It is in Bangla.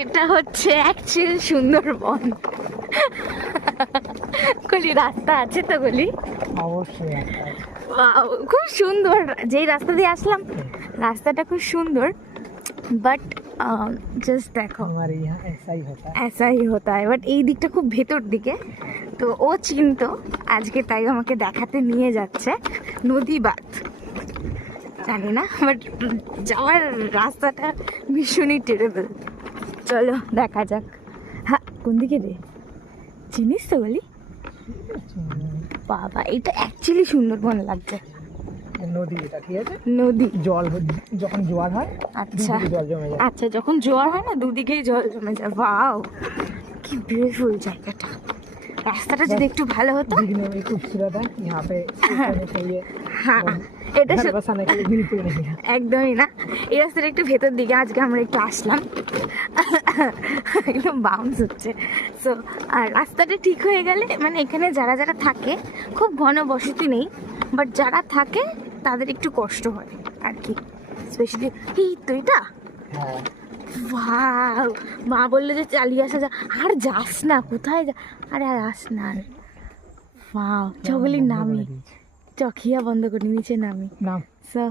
এটা হচ্ছে অ্যাকচুয়াল সুন্দরবন। কলি রাস্তা আছে তো গলি? অবশ্যই Wow, খুব সুন্দর। যেই রাস্তা দিয়ে আসলাম রাস্তাটা খুব সুন্দর, বাট জাস্ট দেখো हमारे यहाँ ऐसा ही होता है। ऐसा ही होता है, বাট এই দিকটা খুব ভেতর দিকে। তো ও চিনতো আজকে, তাই আমাকে দেখাতে নিয়ে যাচ্ছে নদী বাঁধ। জানি না, বাট যাওয়ার রাস্তাটা ভীষণই টেরেবল। চলো দেখা যাক। হ্যাঁ, কোন দিকে রে? চিনিস তো বলি? বাবা, এটা অ্যাকচুয়ালি সুন্দরবন লাগছে। নদী, এটা ঠিক আছে। নদী, জল যখন জোয়ার হয়, আচ্ছা দুদিকে জল জমে যায়। আচ্ছা, যখন জোয়ার হয় না দুদিকেই জল জমে যায়। वाओ, কি বিউটিফুল জায়গাটা। রাস্তাটা যদি একটু ভালো হতো। दिखने में खूबसूरत है। यहाँ पे सोने के लिए, হ্যাঁ, এটা घर बसाने के लिए बिल्कुल नहीं है। একদমই না। এই রাস্তাটা একটু ভেতর দিকে আজকে আমরা একটু আসলাম, একদম বাউন্স হচ্ছে। সো আর রাস্তাটা ঠিক হয়ে গেলে, মানে এখানে যারা যারা থাকে, খুব ঘন বসতি নেই, বাট যারা থাকে তাদের একটু কষ্ট হয় আর কি। স্পেশালি এই তো এটা, হ্যাঁ, ওয়াও, মা বললো যে চালিয়ে আসা যা। আর যাস না, কোথায় যা, আরে আর আস না আর। ওয়াও, চগুলি নামি, চখিয়া বন্ধ করি, নিচে নামি। নাম সো